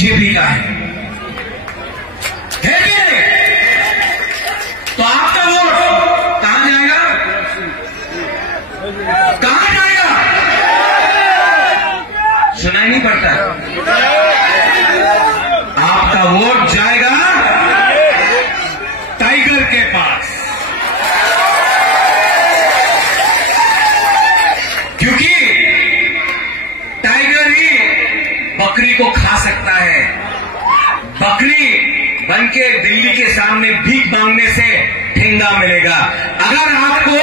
BJP का है कि नहीं? तो आपका वोट कहां जाएगा? कहां जाएगा? सुनाई नहीं पड़ता। आपका वोट जाएगा टाइगर के पास, क्योंकि टाइगर ही बकरी को खा सकता है। बकरी बनके दिल्ली के सामने भीख मांगने से ठेंगा मिलेगा। अगर आपको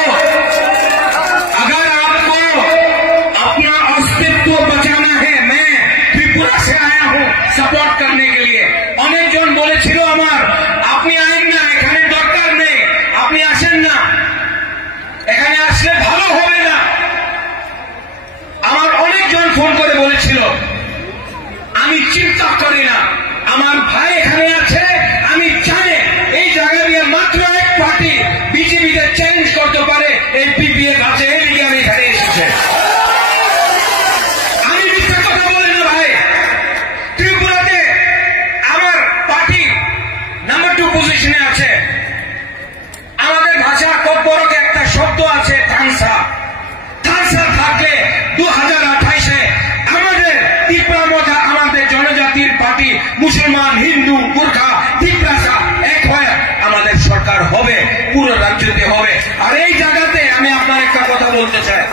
अपना अस्तित्व बचाना है, मैं त्रिपुरा से आया हूं सपोर्ट करने के लिए। अनेक जन বলেছিল আমার আপনি আইন না, এখানে দরকার নেই, আপনি আসেন না, এখানে আসলে ভালো হবে না। আমার অনেক জন ফোন করে বলেছিল আমি চিন্তা করি না, আমার ভাই এখানে আছে, আমি জানি এই জায়গা নিয়ে মাত্র এক পার্টি বিজেপিতে চেঞ্জ করতে পারে, এই পিপিএফ আছে, এই দিকে আমি এখানে এসেছে। আমি মিথ্যা কথা বলি না ভাই। ত্রিপুরাতে আমার পার্টি নাম্বার 2 পজিশনে আছে। আমাদের ভাষা খুব বড় একটা শব্দ আছে থানসা। থানসা থাকলে 2028-এ আমাদের ত্রিপুরা মধ্যে আমাদের জনজাতির পার্টি মুসলমান, হিন্দু, গুর্খা, ত্রিপুরা এক হয়ে আমাদের সরকার হবে, পুরো রাজ্যতে হবে। আর এই জায়গাতে আমি আপনার একটা কথা বলতে চাই,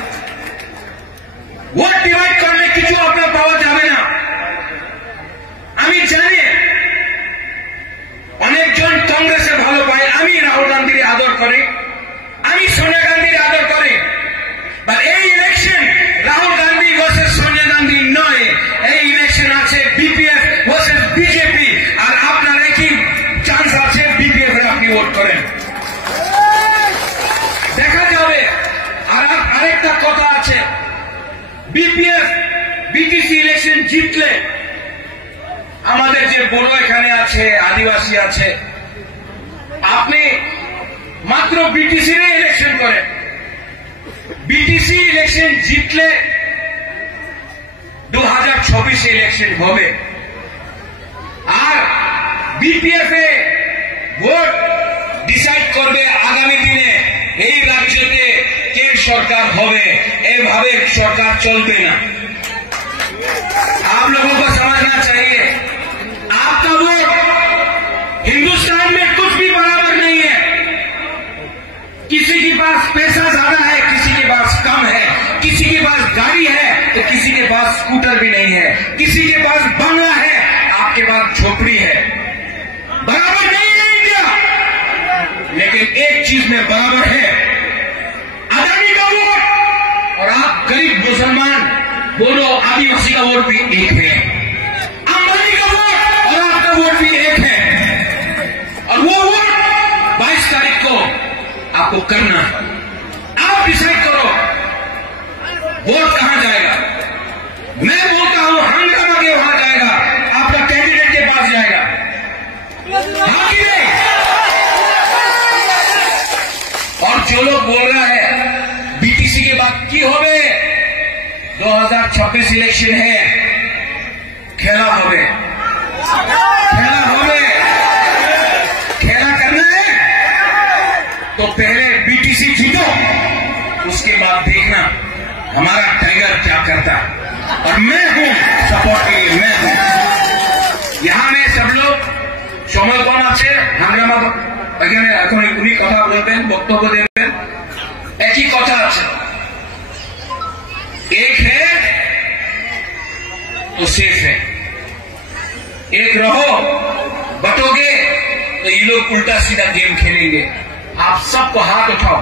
ভোট ডিভাইড করলে কিছু আপনার পাওয়া যাবে না। আমি জানি অনেকজন কংগ্রেসে ভালো পায়, আমি রাহুল গান্ধীর আদর করি, আমি সোনিয়া গান্ধীর আদর করি। বাট এই ইলেকশন রাহুল গান্ধী ভার্সেস সোনিয়া গান্ধী নয়, এই ইলেকশন আছে বিপিএফ ভার্সেস বিজেপি। আর আপনার একই চান্স আছে বিপিএফ এর আপনি ভোট করেন, দেখা যাবে। আর আরেকটা কথা আছে, বিপিএফ বিটিসি ইলেকশন জিতলে আমাদের যে বড় এখানে আছে, আদিবাসী আছে, আপনি মাত্র বিটিসি ইলেকশন করেন। বিটিসি ইলেকশন জিতলে 2024 ইলেকশন হবে। আর বিপিএফ এ ভোট ডিসাইড করবে আগামী দিনে এই রাজ্যতে কে সরকার হবে। এভাবে সরকার চলবে না। आप लोगों को समझना चाहिए, आपका वोट हिंदुस्तान में कुछ भी बराबर नहीं है। किसी के पास पैसा ज्यादा है, किसी के पास कम है, किसी के पास गाड़ी है तो किसी के पास स्कूटर भी नहीं है, किसी के पास बंगला है, आपके पास झोपड़ी है। बराबर नहीं है इंडिया, लेकिन एक चीज में बराबर है, अदानी का वोट और आप गरीब मुसलमान बोलो आदिवासी का वोट भी एक है, अंबानी का वोट और आपका वोट भी एक है। और वो वोट 22 तारीख को आपको करना है। आप डिसाइड करो वोट कहां जाएगा। मैं बोलता हूं हंगामा के वहां जाएगा, आपका कैंडिडेट के पास जाएगा, हाँ कि नहीं? और जो लोग बोल रहा है बीटीसी के बाद की होवे, 2026 इलेक्शन है, खेला होवे, खेला करना है तो पहले बीटीसी जीतो, उसके बाद देखना हमारा टाइगर क्या करता। और मैं हूं सपोर्ट के लिए, मैं हूं यहां में। सब लोग সময় কম আছে, হাঙ্গামা এখানে এখন উনি কথা বলবেন, বক্তব্য দেবেন। একই কথা আছে, एक है तो सेफ है, एक रहो बटोगे तो ये लोग उल्टा सीधा गेम खेलेंगे। आप सबको हाथ उठाओ,